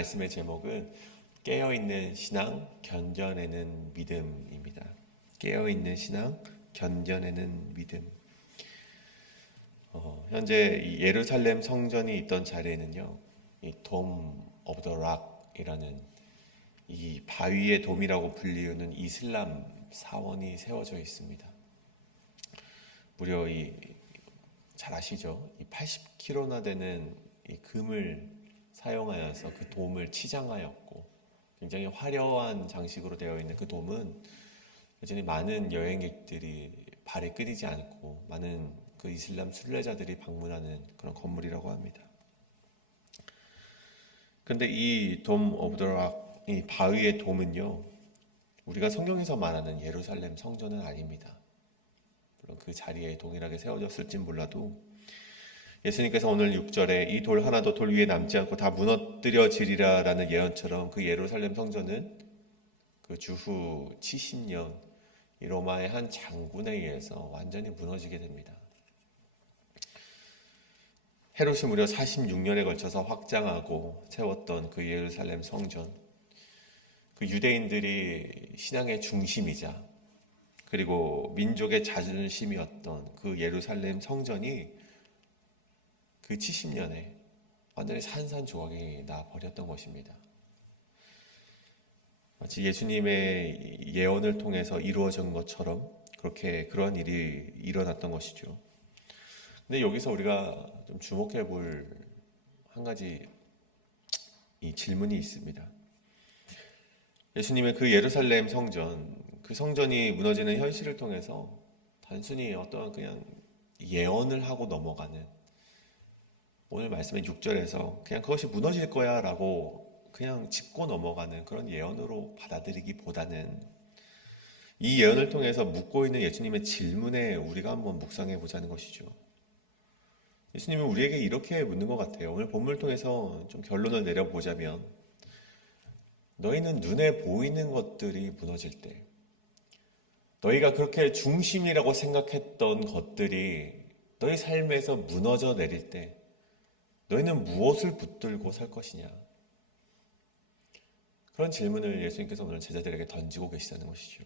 말씀의 제목은 깨어있는 신앙, 견뎌내는 믿음입니다. 깨어있는 신앙, 견뎌내는 믿음. 어, 현재 이 예루살렘 성전이 있던 자리에는요, 이 돔 오브 더 락이라는 이 바위의 돔이라고 불리우는 이슬람 사원이 세워져 있습니다. 무려 이 잘 아시죠? 이 80kg나 되는 이 금을 사용하여서 그 돔을 치장하였고 굉장히 화려한 장식으로 되어 있는 그 돔은 여전히 많은 여행객들이 발에 끓이지 않고 많은 그 이슬람 순례자들이 방문하는 그런 건물이라고 합니다. 근데 이 돔 오브 더 락, 이 바위의 돔은요, 우리가 성경에서 말하는 예루살렘 성전은 아닙니다. 물론 그 자리에 동일하게 세워졌을진 몰라도 예수님께서 오늘 6절에 이 돌 하나도 돌 위에 남지 않고 다 무너뜨려지리라 라는 예언처럼 그 예루살렘 성전은 그 주후 70년 이 로마의 한 장군에 의해서 완전히 무너지게 됩니다. 헤롯이 무려 46년에 걸쳐서 확장하고 세웠던 그 예루살렘 성전 그 유대인들이 신앙의 중심이자 그리고 민족의 자존심이었던 그 예루살렘 성전이 그 70년에 완전히 산산조각이 나 버렸던 것입니다. 마치 예수님의 예언을 통해서 이루어진 것처럼 그렇게 그러한 일이 일어났던 것이죠. 근데 여기서 우리가 좀 주목해 볼 한 가지 이 질문이 있습니다. 예수님의 그 예루살렘 성전, 그 성전이 무너지는 현실을 통해서 단순히 어떠한 그냥 예언을 하고 넘어가는 오늘 말씀의 6절에서 그냥 그것이 무너질 거야 라고 그냥 짚고 넘어가는 그런 예언으로 받아들이기보다는 이 예언을 통해서 묻고 있는 예수님의 질문에 우리가 한번 묵상해 보자는 것이죠. 예수님은 우리에게 이렇게 묻는 것 같아요. 오늘 본문을 통해서 좀 결론을 내려보자면 너희는 눈에 보이는 것들이 무너질 때 너희가 그렇게 중심이라고 생각했던 것들이 너희 삶에서 무너져 내릴 때 너희는 무엇을 붙들고 살 것이냐? 그런 질문을 예수님께서 오늘 제자들에게 던지고 계시다는 것이죠.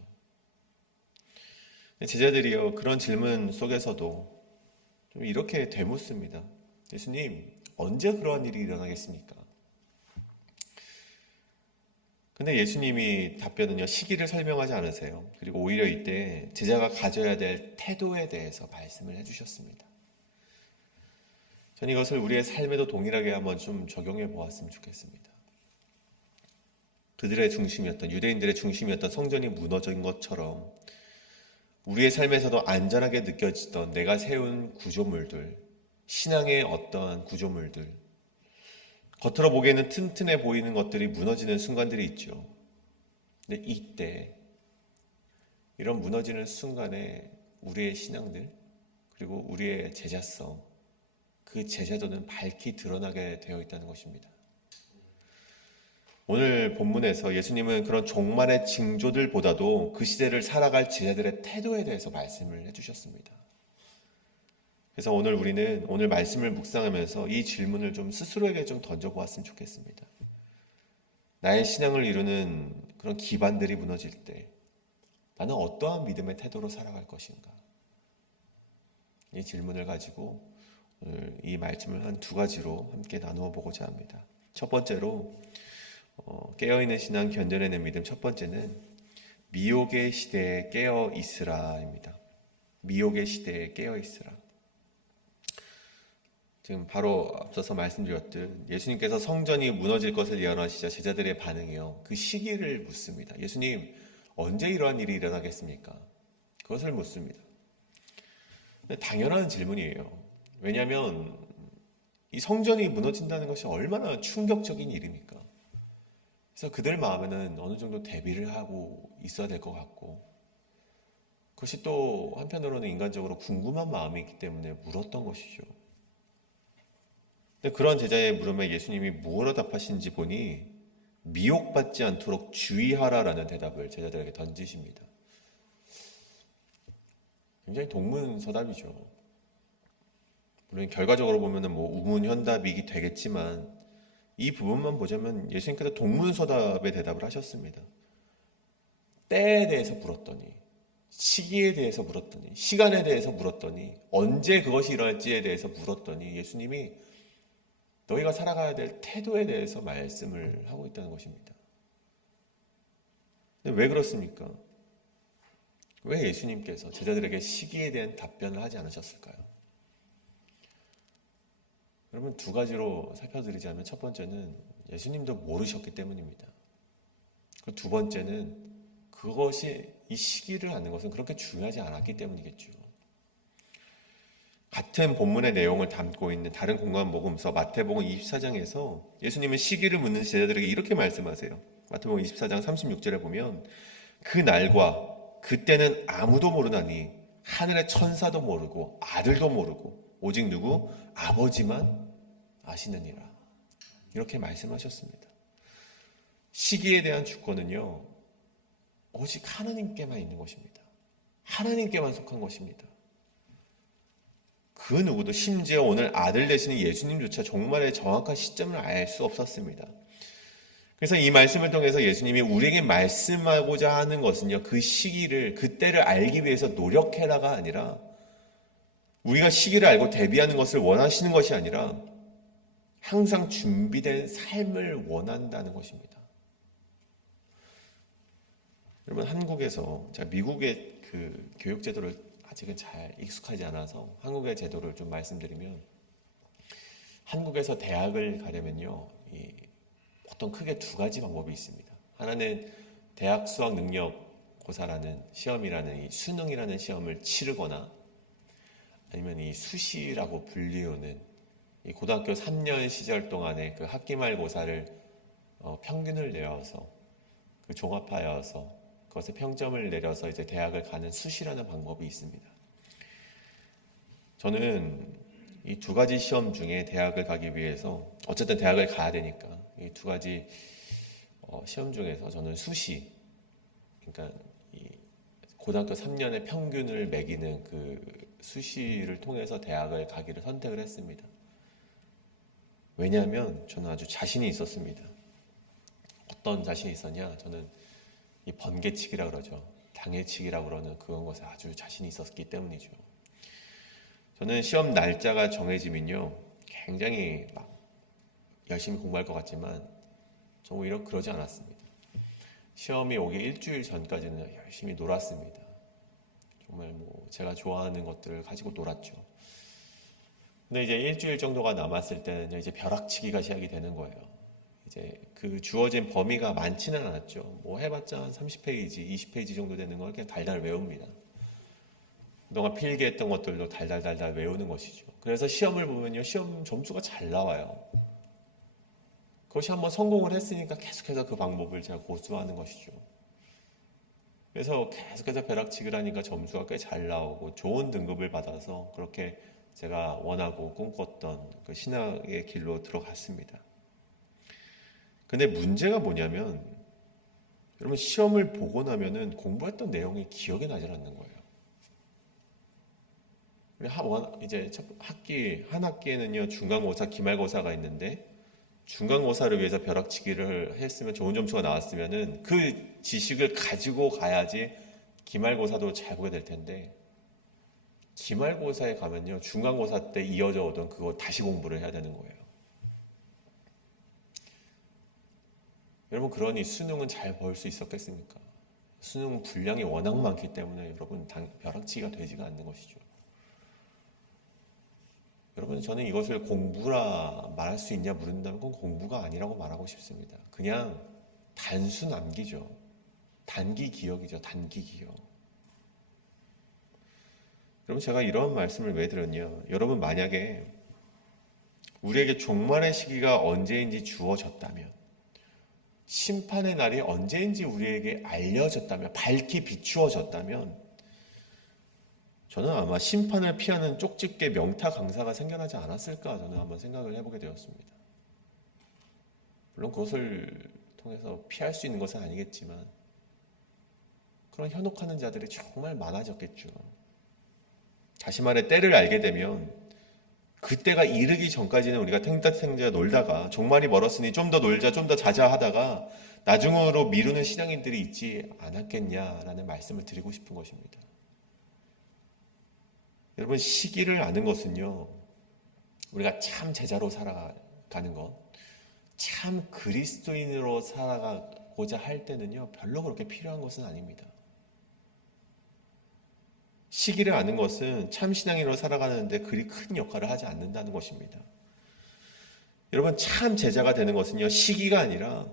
제자들이요, 그런 질문 속에서도 좀 이렇게 되묻습니다. 예수님, 언제 그러한 일이 일어나겠습니까? 근데 예수님이 답변은요, 시기를 설명하지 않으세요. 그리고 오히려 이때 제자가 가져야 될 태도에 대해서 말씀을 해주셨습니다. 저는 이것을 우리의 삶에도 동일하게 한번 좀 적용해 보았으면 좋겠습니다. 그들의 중심이었던, 유대인들의 중심이었던 성전이 무너진 것처럼 우리의 삶에서도 안전하게 느껴지던 내가 세운 구조물들, 신앙의 어떠한 구조물들, 겉으로 보기에는 튼튼해 보이는 것들이 무너지는 순간들이 있죠. 근데 이때, 이런 무너지는 순간에 우리의 신앙들, 그리고 우리의 제자성, 그 제자도는 밝히 드러나게 되어 있다는 것입니다. 오늘 본문에서 예수님은 그런 종말의 징조들보다도 그 시대를 살아갈 제자들의 태도에 대해서 말씀을 해주셨습니다. 그래서 오늘 우리는 오늘 말씀을 묵상하면서 이 질문을 좀 스스로에게 좀 던져보았으면 좋겠습니다. 나의 신앙을 이루는 그런 기반들이 무너질 때 나는 어떠한 믿음의 태도로 살아갈 것인가? 이 질문을 가지고 이 말씀을 한 두 가지로 함께 나누어 보고자 합니다. 첫 번째로 어, 깨어있는 신앙 견뎌내는 믿음 첫 번째는 미혹의 시대에 깨어 있으라입니다. 미혹의 시대에 깨어 있으라. 지금 바로 앞서서 말씀드렸듯 예수님께서 성전이 무너질 것을 예언하시자 제자들의 반응이요. 그 시기를 묻습니다. 예수님, 언제 이러한 일이 일어나겠습니까? 그것을 묻습니다. 당연한 질문이에요. 왜냐하면 이 성전이 무너진다는 것이 얼마나 충격적인 일입니까? 그래서 그들 마음에는 어느 정도 대비를 하고 있어야 될 것 같고, 그것이 또 한편으로는 인간적으로 궁금한 마음이 있기 때문에 물었던 것이죠. 그런 제자의 물음에 예수님이 무엇로 답하신지 보니 미혹받지 않도록 주의하라라는 대답을 제자들에게 던지십니다. 굉장히 동문서답이죠. 물론 결과적으로 보면은 뭐 우문현답이기 되겠지만 이 부분만 보자면 예수님께서 동문서답에 대답을 하셨습니다. 때에 대해서 물었더니 시기에 대해서 물었더니 시간에 대해서 물었더니 언제 그것이 일어날지에 대해서 물었더니 예수님이 너희가 살아가야 될 태도에 대해서 말씀을 하고 있다는 것입니다. 근데 왜 그렇습니까? 왜 예수님께서 제자들에게 시기에 대한 답변을 하지 않으셨을까요? 여러분 두 가지로 살펴드리자면 첫 번째는 예수님도 모르셨기 때문입니다. 두 번째는 그것이 이 시기를 아는 것은 그렇게 중요하지 않았기 때문이겠죠. 같은 본문의 내용을 담고 있는 다른 공간 복음서 마태복음 24장에서 예수님은 시기를 묻는 제자들에게 이렇게 말씀하세요. 마태복음 24장 36절에 보면 그 날과 그때는 아무도 모르나니 하늘의 천사도 모르고 아들도 모르고 오직 누구 아버지만 아시느니라. 이렇게 말씀하셨습니다. 시기에 대한 주권은요. 오직 하나님께만 있는 것입니다. 하나님께만 속한 것입니다. 그 누구도 심지어 오늘 아들 되시는 예수님조차 종말의 정확한 시점을 알 수 없었습니다. 그래서 이 말씀을 통해서 예수님이 우리에게 말씀하고자 하는 것은요, 그 시기를, 그 때를 알기 위해서 노력해라가 아니라, 우리가 시기를 알고 대비하는 것을 원하시는 것이 아니라, 항상 준비된 삶을 원한다는 것입니다. 여러분, 한국에서, 제가 미국의 그 교육 제도를 아직은 잘 익숙하지 않아서 한국의 제도를 좀 말씀드리면, 한국에서 대학을 가려면요, 이 보통 크게 두 가지 방법이 있습니다. 하나는 대학 수학 능력 고사라는 시험이라는 이 수능이라는 시험을 치르거나 아니면 이 수시라고 불리우는 이 고등학교 3년 시절 동안에 그 학기말 고사를 어, 평균을 내어서 그 종합하여서 그것에 평점을 내려서 이제 대학을 가는 수시라는 방법이 있습니다. 저는 이 두 가지 시험 중에 대학을 가기 위해서 어쨌든 대학을 가야 되니까 이 두 가지 어, 시험 중에서 저는 수시, 그러니까 이 고등학교 3년의 평균을 매기는 그 수시를 통해서 대학을 가기를 선택을 했습니다. 왜냐하면 저는 아주 자신이 있었습니다. 어떤 자신이 있었냐? 저는 이 번개치기라 그러죠. 당일치기라 그러는 그런 것에 아주 자신이 있었기 때문이죠. 저는 시험 날짜가 정해지면요, 굉장히 막 열심히 공부할 것 같지만 저 오히려 그러지 않았습니다. 시험이 오기 일주일 전까지는 열심히 놀았습니다. 정말 뭐 제가 좋아하는 것들을 가지고 놀았죠. 근데 이제 일주일 정도가 남았을 때는 이제 벼락치기가 시작이 되는 거예요. 이제 그 주어진 범위가 많지는 않았죠. 뭐 해봤자 한 30페이지, 20페이지 정도 되는 걸 그냥 달달 외웁니다. 그동안 필기했던 것들도 달달달달 외우는 것이죠. 그래서 시험을 보면요, 시험 점수가 잘 나와요. 그것이 한번 성공을 했으니까 계속해서 그 방법을 제가 고수하는 것이죠. 그래서 계속해서 벼락치기를 하니까 점수가 꽤 잘 나오고 좋은 등급을 받아서 그렇게 제가 원하고 꿈꿨던 그 신학의 길로 들어갔습니다. 근데 문제가 뭐냐면 여러분 시험을 보고 나면은 공부했던 내용이 기억이 나질 않는 거예요. 우리 하- 원- 이제 첫 학기 한 학기에는요 중간고사, 기말고사가 있는데 중간고사를 위해서 벼락치기를 했으면 좋은 점수가 나왔으면은 그 지식을 가지고 가야지 기말고사도 잘 보게 될 텐데 기말고사에 가면요 중간고사 때 이어져 오던 그거 다시 공부를 해야 되는 거예요. 여러분 그러니 수능은 잘 볼 수 있었겠습니까? 수능 분량이 워낙 많기 때문에 여러분 당- 벼락치기가 되지가 않는 것이죠. 여러분 저는 이것을 공부라 말할 수 있냐 물은다면 그건 공부가 아니라고 말하고 싶습니다. 그냥 단순 암기죠. 단기 기억이죠. 단기 기억. 여러분 제가 이런 말씀을 왜 드렸냐? 여러분 만약에 우리에게 종말의 시기가 언제인지 주어졌다면 심판의 날이 언제인지 우리에게 알려졌다면 밝히 비추어졌다면 저는 아마 심판을 피하는 쪽집게 명타 강사가 생겨나지 않았을까 저는 한번 생각을 해보게 되었습니다. 물론 그것을 통해서 피할 수 있는 것은 아니겠지만 그런 현혹하는 자들이 정말 많아졌겠죠. 말해 때를 알게 되면 그때가 이르기 전까지는 우리가 탱자탱자 놀다가 종말이 멀었으니 좀 더 놀자, 좀 더 자자 하다가 나중으로 미루는 신앙인들이 있지 않았겠냐라는 말씀을 드리고 싶은 것입니다. 여러분 시기를 아는 것은요. 우리가 참 제자로 살아가는 것, 참 그리스도인으로 살아가고자 할 때는요. 별로 그렇게 필요한 것은 아닙니다. 시기를 아는 것은 참 신앙인으로 살아가는데 그리 큰 역할을 하지 않는다는 것입니다. 여러분 참 제자가 되는 것은요 시기가 아니라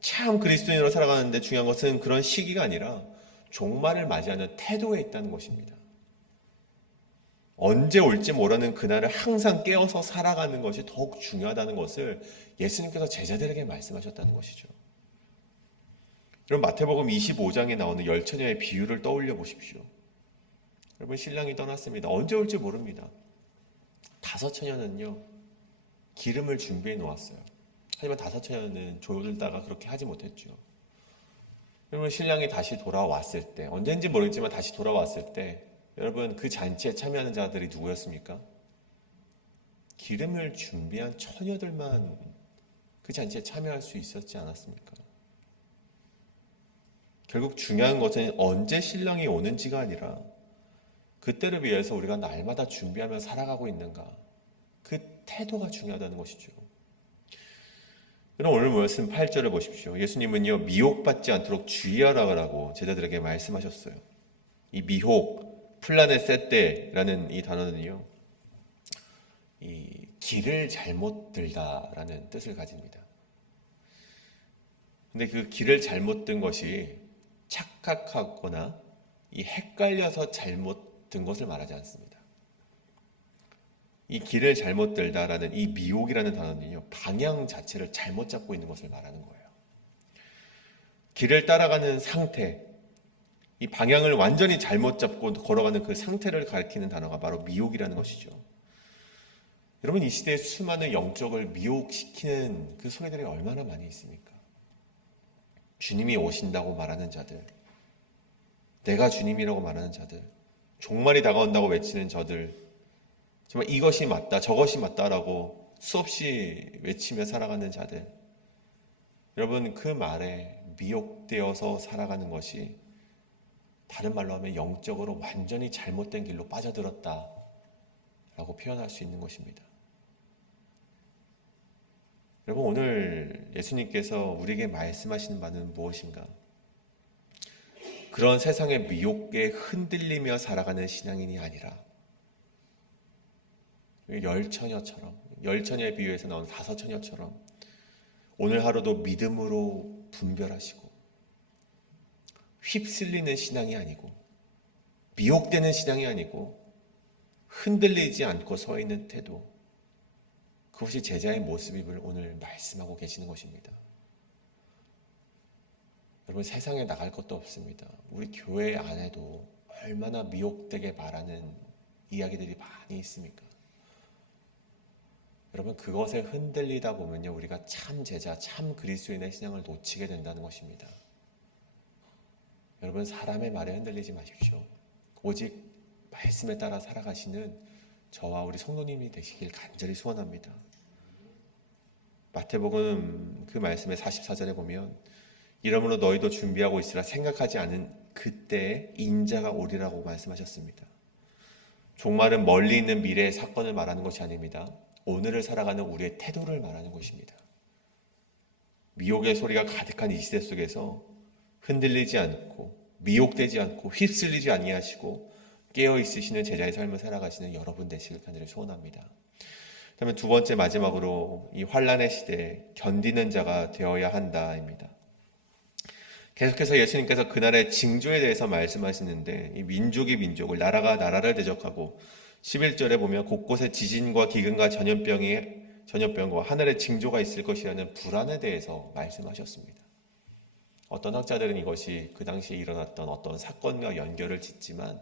참 그리스도인으로 살아가는데 중요한 것은 그런 시기가 아니라 종말을 맞이하는 태도에 있다는 것입니다. 언제 올지 모르는 그날을 항상 깨어서 살아가는 것이 더욱 중요하다는 것을 예수님께서 제자들에게 말씀하셨다는 것이죠. 여러분 마태복음 25장에 나오는 열 처녀의 비유를 떠올려 보십시오. 여러분 신랑이 떠났습니다. 언제 올지 모릅니다. 다섯 처녀는요 기름을 준비해 놓았어요. 하지만 다섯 처녀는 졸다가 그렇게 하지 못했죠. 여러분 신랑이 다시 돌아왔을 때 언젠지 모르겠지만 다시 돌아왔을 때 여러분 그 잔치에 참여하는 자들이 누구였습니까? 기름을 준비한 처녀들만 그 잔치에 참여할 수 있었지 않았습니까? 결국 중요한 것은 언제 신랑이 오는지가 아니라 그때를 위해서 우리가 날마다 준비하며 살아가고 있는가 그 태도가 중요하다는 것이죠. 여러분 오늘 말씀 8절을 보십시오. 예수님은요 미혹받지 않도록 주의하라고 제자들에게 말씀하셨어요. 이 미혹, 플라네세테라는 이 단어는요 이 길을 잘못 들다라는 뜻을 가집니다. 근데 그 길을 잘못 든 것이 착각하거나 이 헷갈려서 잘못 든 것을 말하지 않습니다. 이 길을 잘못 들다라는 이 미혹이라는 단어는요, 방향 자체를 잘못 잡고 있는 것을 말하는 거예요. 길을 따라가는 상태, 이 방향을 완전히 잘못 잡고 걸어가는 그 상태를 가리키는 단어가 바로 미혹이라는 것이죠. 여러분, 이 시대에 수많은 영적을 미혹시키는 그 소리들이 얼마나 많이 있습니까? 주님이 오신다고 말하는 자들, 내가 주님이라고 말하는 자들, 종말이 다가온다고 외치는 저들, 정말 이것이 맞다, 저것이 맞다라고 수없이 외치며 살아가는 자들. 여러분, 그 말에 미혹되어서 살아가는 것이 다른 말로 하면 영적으로 완전히 잘못된 길로 빠져들었다. 라고 표현할 수 있는 것입니다. 여러분, 오늘 예수님께서 우리에게 말씀하시는 바는 무엇인가? 그런 세상의 미혹에 흔들리며 살아가는 신앙인이 아니라 열처녀처럼 열처녀의 비유에서 나온 다섯처녀처럼 오늘 하루도 믿음으로 분별하시고 휩쓸리는 신앙이 아니고 미혹되는 신앙이 아니고 흔들리지 않고 서 있는 태도 그것이 제자의 모습임을 오늘 말씀하고 계시는 것입니다. 여러분 세상에 나갈 것도 없습니다. 우리 교회 안에도 얼마나 미혹되게 바라는 이야기들이 많이 있습니까? 여러분 그것에 흔들리다 보면요 우리가 참 제자, 참 그리스도인의 신앙을 놓치게 된다는 것입니다. 여러분 사람의 말에 흔들리지 마십시오. 오직 말씀에 따라 살아가시는 저와 우리 성도님이 되시길 간절히 소원합니다. 마태복음 그 말씀의 44절에 보면 이러므로 너희도 준비하고 있으라 생각하지 않은 그때 인자가 오리라고 말씀하셨습니다. 종말은 멀리 있는 미래의 사건을 말하는 것이 아닙니다. 오늘을 살아가는 우리의 태도를 말하는 것입니다. 미혹의 소리가 가득한 이 시대 속에서 흔들리지 않고 미혹되지 않고 휩쓸리지 아니하시고 깨어 있으시는 제자의 삶을 살아가시는 여러분 되시길 간절히 소원합니다. 그다음에 두 번째 마지막으로 이 환란의 시대에 견디는 자가 되어야 한다입니다. 계속해서 예수님께서 그날의 징조에 대해서 말씀하시는데 이 민족이 민족을 나라가 나라를 대적하고 11절에 보면 곳곳에 지진과 기근과 전염병이 전염병과 하늘의 징조가 있을 것이라는 불안에 대해서 말씀하셨습니다. 어떤 학자들은 이것이 그 당시에 일어났던 어떤 사건과 연결을 짓지만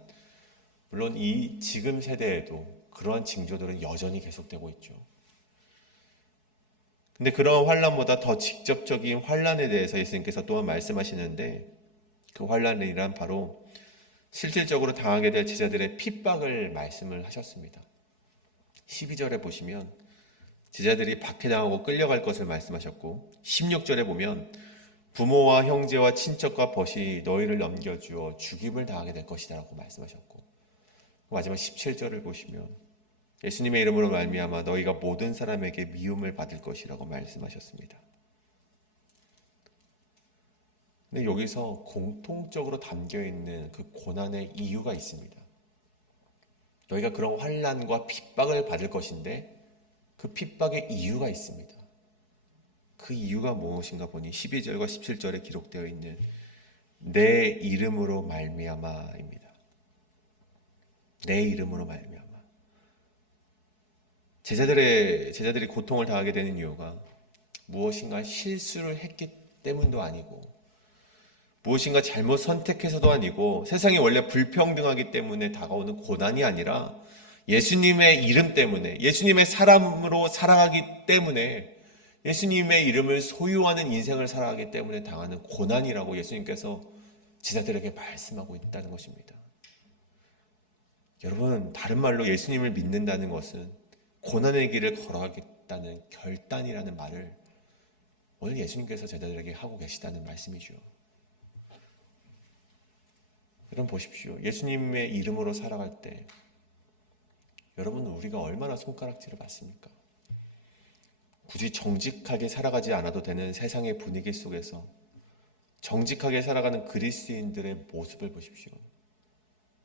물론 이 지금 세대에도 그러한 징조들은 여전히 계속되고 있죠. 근데 그런 환란보다 더 직접적인 환란에 대해서 예수님께서 또한 말씀하시는데 그 환란이란 바로 실질적으로 당하게 될 제자들의 핍박을 말씀을 하셨습니다. 12절에 보시면 제자들이 박해당하고 끌려갈 것을 말씀하셨고 16절에 보면 부모와 형제와 친척과 벗이 너희를 넘겨주어 죽임을 당하게 될 것이다라고 말씀하셨고 마지막 17절을 보시면 예수님의 이름으로 말미암아 너희가 모든 사람에게 미움을 받을 것이라고 말씀하셨습니다. 근데 여기서 공통적으로 담겨 있는 그 고난의 이유가 있습니다. 너희가 그런 환란과 핍박을 받을 것인데 그 핍박의 이유가 있습니다. 그 이유가 무엇인가 보니 12절과 17절에 기록되어 있는 내 이름으로 말미암아입니다. 내 이름으로 말미암아. 제자들의 제자들이 고통을 당하게 되는 이유가 무엇인가 실수를 했기 때문도 아니고 무엇인가 잘못 선택해서도 아니고 세상이 원래 불평등하기 때문에 다가오는 고난이 아니라 예수님의 이름 때문에 예수님의 사람으로 살아가기 때문에 예수님의 이름을 소유하는 인생을 살아가기 때문에 당하는 고난이라고 예수님께서 제자들에게 말씀하고 있다는 것입니다. 여러분, 다른 말로 예수님을 믿는다는 것은 고난의 길을 걸어가겠다는 결단이라는 말을 오늘 예수님께서 제자들에게 하고 계시다는 말씀이죠. 여러분 보십시오. 예수님의 이름으로 살아갈 때 여러분 우리가 얼마나 손가락질을 받습니까? 굳이 정직하게 살아가지 않아도 되는 세상의 분위기 속에서 정직하게 살아가는 그리스인들의 모습을 보십시오.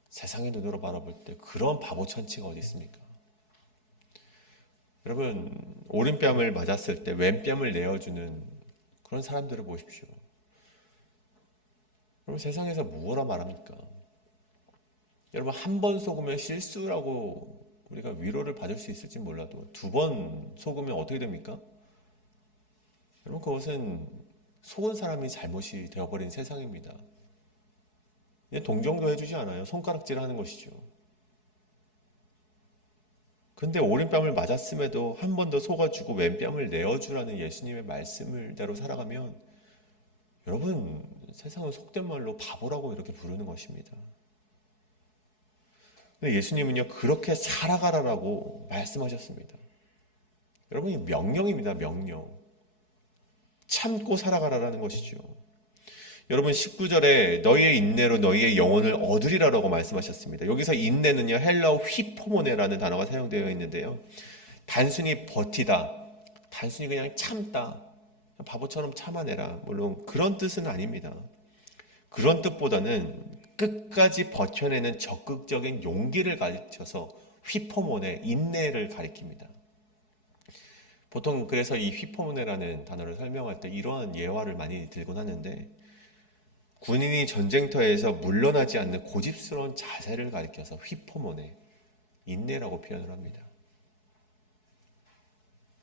세상의 눈으로 바라볼 때 그런 바보 천치가 어디 있습니까? 여러분 오른뺨을 맞았을 때 왼뺨을 내어주는 그런 사람들을 보십시오. 여러분 세상에서 무엇라 말합니까? 여러분 한 번 속으면 실수라고 우리가 위로를 받을 수 있을지 몰라도 두 번 속으면 어떻게 됩니까? 여러분 그것은 속은 사람이 잘못이 되어버린 세상입니다. 동정도 해주지 않아요. 손가락질 하는 것이죠. 근데 오른뺨을 맞았음에도 한 번 더 속아주고 왼뺨을 내어주라는 예수님의 말씀을대로 살아가면 여러분 세상은 속된 말로 바보라고 이렇게 부르는 것입니다. 근데 예수님은요 그렇게 살아가라라고 말씀하셨습니다. 여러분이 명령입니다 명령. 참고 살아가라라는 것이죠. 여러분 19절에 너희의 인내로 너희의 영혼을 얻으리라라고 말씀하셨습니다. 여기서 인내는요 헬라어 휘포모네라는 단어가 사용되어 있는데요. 단순히 버티다, 단순히 그냥 참다, 바보처럼 참아내라. 물론 그런 뜻은 아닙니다. 그런 뜻보다는 끝까지 버텨내는 적극적인 용기를 가르쳐서 휘포모네 인내를 가리킵니다. 보통 그래서 이 휘포모네라는 단어를 설명할 때 이러한 예화를 많이 들곤 하는데 군인이 전쟁터에서 물러나지 않는 고집스러운 자세를 가리켜서 휘포모네 인내라고 표현을 합니다.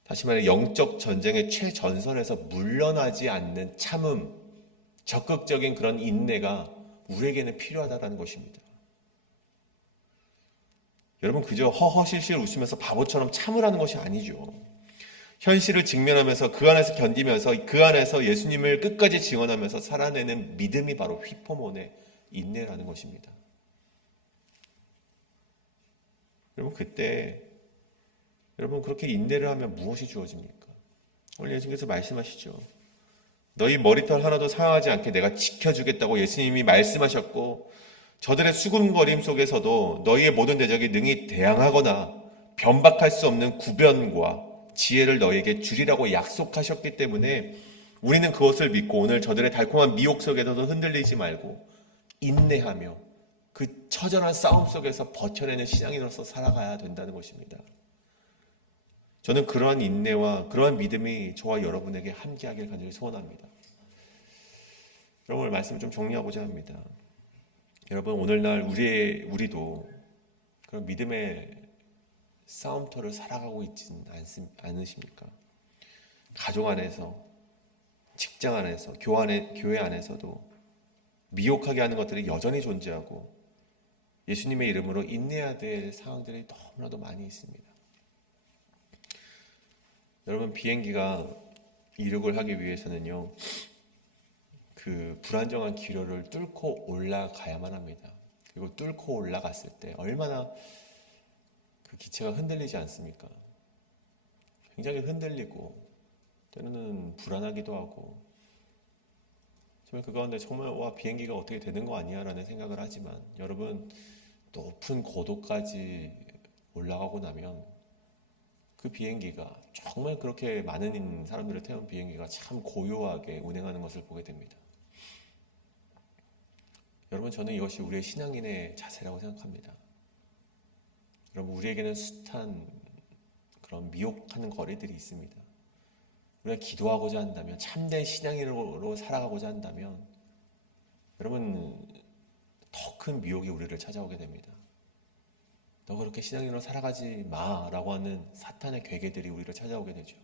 다시 말해 영적 전쟁의 최전선에서 물러나지 않는 참음, 적극적인 그런 인내가 우리에게는 필요하다는 것입니다. 여러분 그저 허허실실 웃으면서 바보처럼 참으라는 것이 아니죠. 현실을 직면하면서 그 안에서 견디면서 그 안에서 예수님을 끝까지 증언하면서 살아내는 믿음이 바로 휘포몬의 인내라는 것입니다. 여러분 그때 여러분 그렇게 인내를 하면 무엇이 주어집니까? 오늘 예수님께서 말씀하시죠. 너희 머리털 하나도 상하지 않게 내가 지켜주겠다고 예수님이 말씀하셨고 저들의 수군거림 속에서도 너희의 모든 대적이 능히 대항하거나 변박할 수 없는 구변과 지혜를 너희에게 주리라고 약속하셨기 때문에 우리는 그것을 믿고 오늘 저들의 달콤한 미혹 속에서도 흔들리지 말고 인내하며 그 처절한 싸움 속에서 버텨내는 신앙인으로서 살아가야 된다는 것입니다. 저는 그러한 인내와 그러한 믿음이 저와 여러분에게 함께하길 간절히 소원합니다. 여러분 말씀을 좀 정리하고자 합니다. 여러분 오늘날 우리의 우리도 그런 믿음의 싸움터를 살아가고 있지는 않으십니까? 가족 안에서, 직장 안에서, 교회, 교회 안에서도 미혹하게 하는 것들이 여전히 존재하고 예수님의 이름으로 인내해야 될 상황들이 너무나도 많이 있습니다. 여러분 비행기가 이륙을 하기 위해서는요. 그 불안정한 기로를 뚫고 올라가야만 합니다. 그리고 뚫고 올라갔을 때 얼마나 그 기체가 흔들리지 않습니까? 굉장히 흔들리고 때로는 불안하기도 하고 정말 그 가운데 정말 와 비행기가 어떻게 되는 거 아니야라는 생각을 하지만 여러분 높은 고도까지 올라가고 나면 그 비행기가 정말 그렇게 많은 사람들을 태운 비행기가 참 고요하게 운행하는 것을 보게 됩니다. 여러분 저는 이것이 우리의 신앙인의 자세라고 생각합니다. 여러분 우리에게는 숱한 그런 미혹하는 거리들이 있습니다. 우리가 기도하고자 한다면 참된 신앙인으로 살아가고자 한다면 여러분 더 큰 미혹이 우리를 찾아오게 됩니다. 너 그렇게 신앙인으로 살아가지 마라고 하는 사탄의 괴계들이 우리를 찾아오게 되죠.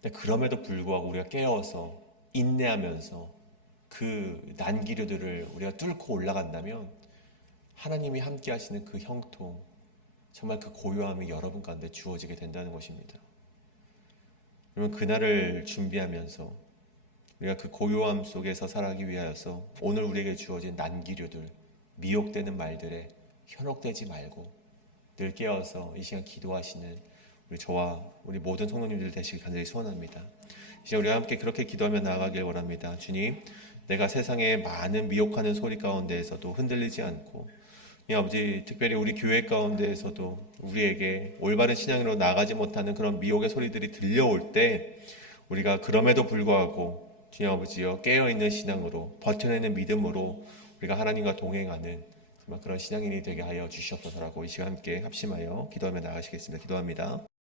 근데 그럼에도 불구하고 우리가 깨어서 인내하면서 그 난기류들을 우리가 뚫고 올라간다면 하나님이 함께 하시는 그 형통 정말 그 고요함이 여러분 가운데 주어지게 된다는 것입니다. 그러면 그날을 준비하면서 우리가 그 고요함 속에서 살아가기 위하여서 오늘 우리에게 주어진 난기류들, 미혹되는 말들에 현혹되지 말고 늘 깨어서 이 시간 기도하시는 우리 저와 우리 모든 성도님들 되시길 간절히 소원합니다. 이제 우리가 함께 그렇게 기도하며 나아가길 원합니다. 주님, 내가 세상의 많은 미혹하는 소리 가운데에서도 흔들리지 않고 이 아버지 특별히 우리 교회 가운데에서도 우리에게 올바른 신앙으로 나가지 못하는 그런 미혹의 소리들이 들려올 때 우리가 그럼에도 불구하고 주님 아버지여 깨어있는 신앙으로 버텨내는 믿음으로 우리가 하나님과 동행하는 그런 신앙인이 되게 하여 주시옵소서라고 이 시간 함께 합심하여 기도하며 나가시겠습니다. 기도합니다.